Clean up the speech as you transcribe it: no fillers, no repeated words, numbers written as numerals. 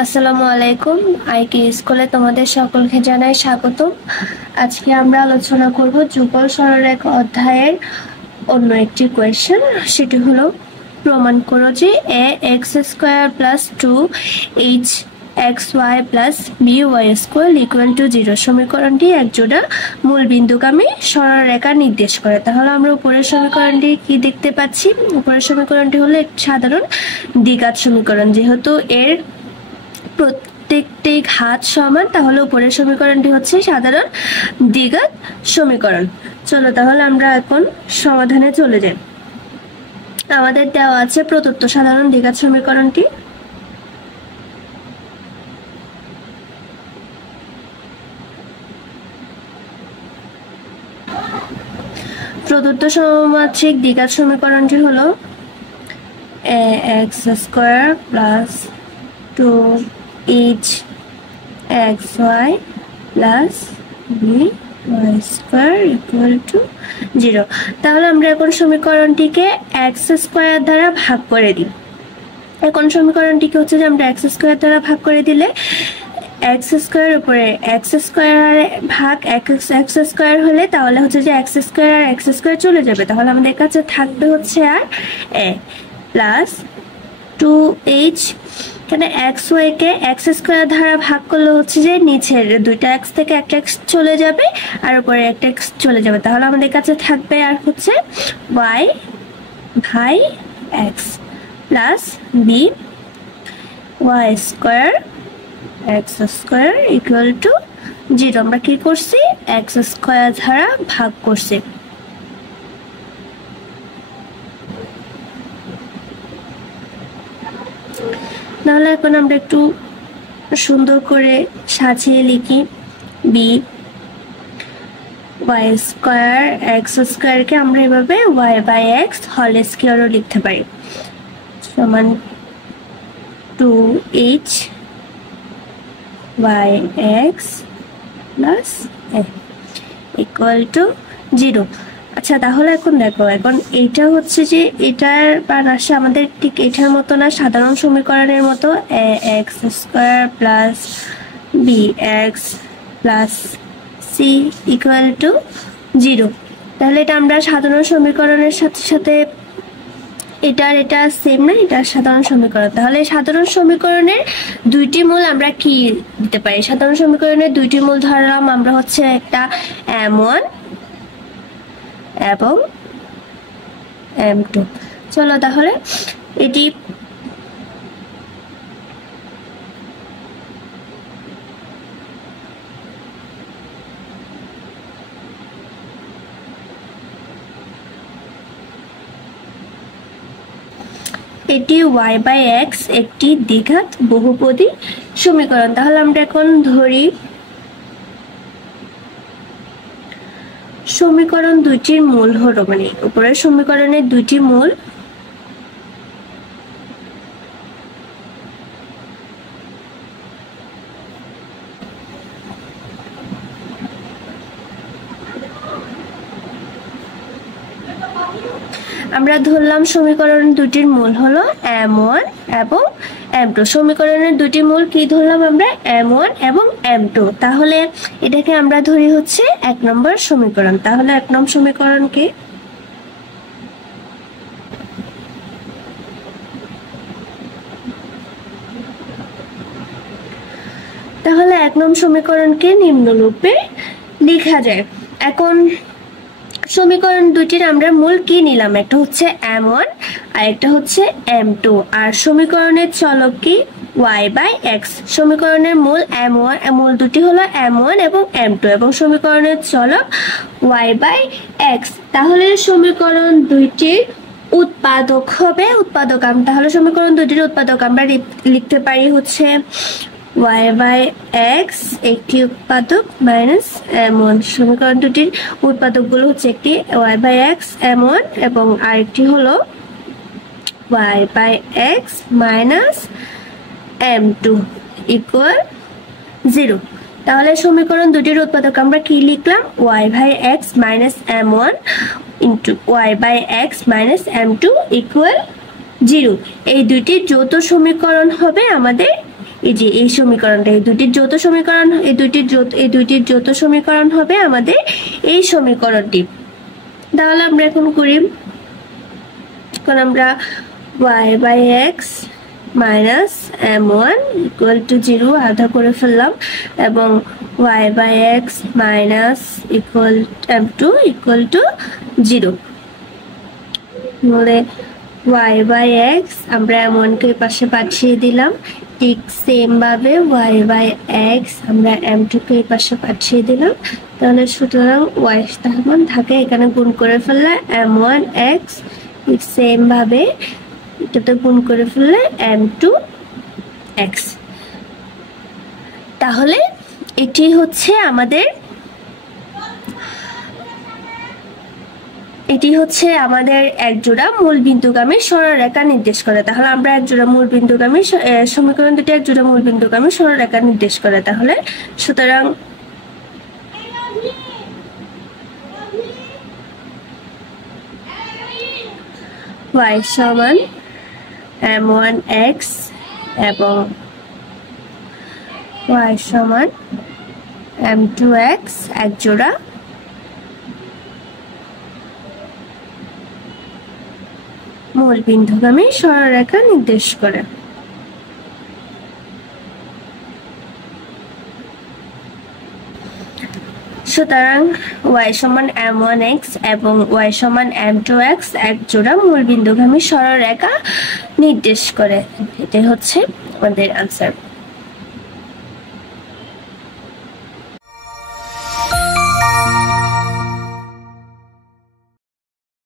আসসালামু আলাইকুম। আইকি স্কুলে তোমাদের সকলকে জানাই স্বাগতম। আজকে আমরা আলোচনা করব যুগল সরলরেখা অধ্যায়ের অন্য একটি কোয়েশ্চেন। সেটি হলো, প্রমাণ করো যে a x square plus 2h xy plus by square equal to 0 সমীকরণটি একজোড়া মূল বিন্দুগামী সরলরেখা নির্দেশ করে। তাহলে আমরা উপরের সমীকরণটি কি দেখতে পাচ্ছি? উপরের সমীকরণটি হলো একটি সাধারণ দ্বিঘাত সমীকরণ। যেহেতু এর প্রত্যেকটি ঘাত সমান, তাহলে উপরের সমীকরণটি হচ্ছে সাধারণ দ্বিঘাত সমীকরণ। চলো তাহলে আমরা এখন সমাধানে চলে যাই। আমাদের দেওয়া আছে প্রদত্ত সাধারণ দ্বিঘাত সমীকরণটি। প্রদত্ত সমমাত্রিক দ্বিঘাত সমীকরণটি হলো a x square plus 2h xy plus by square equal to 0। তাহলে আমরা এখন সমীকরণটিকে এক্স স্কোয়ার দ্বারা ভাগ করে দিই। এখন সমীকরণটিকে হচ্ছে যে আমরা এক্স স্কোয়ার দ্বারা ভাগ করে দিলে এক্স স্কোয়ার উপরে এক্স স্কোয়ার ভাগ এক্স স্কোয়ার হলে তাহলে হচ্ছে যে এক্স স্কোয়ার আর এক্স স্কোয়ার চলে যাবে। তাহলে আমাদের কাছে থাকবে হচ্ছে আর এ প্লাস 2h, এখানে এক্স ওয়াই কে এক্স স্কোয়ার দ্বারা ভাগ করলে হচ্ছে যে নিচের দুইটা এক্স থেকে একটা এক্স চলে যাবে আর উপরে একটা এক্স চলে যাবে। তাহলে আমাদের কাছে থাকবে আর হচ্ছে y ভাই x plus b y square x square equal to 0। আমরা কি করছি? এক্স স্কোয়ার দ্বারা ভাগ করছি। তাহলে এখন আমরা একটু সুন্দর করে সাজিয়ে লিখি। বি ওয়াই স্কোয়ার এক্স স্কোয়ারকে আমরা এভাবে ওয়াই বাই এক্স হোল স্কোয়ারও লিখতে পারি, সমান 2h y x plus A equal to 0। আচ্ছা, তাহলে এখন দেখো, এখন এটা হচ্ছে যে এটার মান আসে আমাদের ঠিক এটার মতো না, সাধারণ সমীকরণের মতো a x square plus b x plus c equal to 0। তাহলে এটা আমরা সাধারণ সমীকরণের সাথে সাথে এটা সেম না, এটা সাধারণ সমীকরণ। তাহলে সাধারণ সমীকরণের দুইটি মূল আমরা কি দিতে পারি? সাধারণ সমীকরণের দুইটি মূল ধরলাম আমরা হচ্ছে একটা m1 এবং m2। চলো তাহলে এটি y বাই এক্স একটি দ্বিঘাত বহুপদী সমীকরণ। তাহলে আমরা এখন ধরি সমীকরণ দুইটির মূল হলো, মানে উপরের সমীকরণের দুইটি মূল আমরা ধরলাম সমীকরণ দুটির মূল হলো m1 এবং m2। সমীকরণের দুটি মূল কি ধরলাম আমরা? m1 এবং m2। তাহলে এটাকে আমরা ধরি হচ্ছে 1 নম্বর সমীকরণ। তাহলে 1 নম্বর সমীকরণ কি? তাহলে 1 নম্বর সমীকরণকে নিম্নরূপে লেখা যায়। এখন সমীকরণ দুটির আমরা মূল কি নিলাম? একটা হচ্ছে m1 আর একটা হচ্ছে m2, আর সমীকরণের চলক কি? y by x। সমীকরণের মূল m1, মূল দুটি হলো m1 এবং m2 এবং সমীকরণের চলক y বাই x। তাহলে সমীকরণ দুইটির উৎপাদক হবে তাহলে সমীকরণ দুটির উৎপাদক আমরা লিখতে পারি হচ্ছে y বাই এক্স একটি উৎপাদক মাইনাস m1। সমীকরণ দুটির উৎপাদকগুলো হচ্ছে একটি y বাই এক্স m1 এবং আরেকটি হলো y by x minus m2 equal 0। তাহলে সমীকরণ দুটির উৎপাদক আমরা কি লিখলাম? y by x minus m1 into y by x minus m2 equal 0। এই দুইটি যৌথ সমীকরণ হবে আমাদের এই যে এই সমীকরণটা, এই দুইটির যৌথ সমীকরণ হবে আমাদের এই সমীকরণটি। তাহলে আমরা এখন করি, এখন আমরা y/x minus m1 equal to 0 আধা করে ফেললাম, এবং y/x minus equal m2 equal to 0। তাহলে y/x আমরা m1 কে পাশে পাঠিয়ে দিলাম, ঠিক সেম ভাবে y/x আমরা m2 কে পাশে পাঠিয়ে দিলাম। তাহলে সুতরাং y সমান থাকে, এখানে গুণ করে ফেললে m1x, ঠিক সেম ভাবে এটাতে গুণ করে ফেললে m2x। তাহলে এটি হচ্ছে আমাদের এক জোড়া মূলবিন্দুগামী সরলরেখা নির্দেশ করে। তাহলে আমরা এক জোড়া মূলবিন্দুগামী সমীকরণ দুটি এক জোড়া মূলবিন্দুগামী সরলরেখা নির্দেশ করে। তাহলে সুতরাং y সমান m1x এবং y সমান m2x এক জোড়া মূলবিন্দুগামী সরলরেখা নির্দেশ করে। সুতরাং y সমান m1x এবং y সমান m2x এক জোড়া মূলবিন্দুগামী সরলরেখা নির্দেশ করে। এটাই হচ্ছে আমাদের আনসার।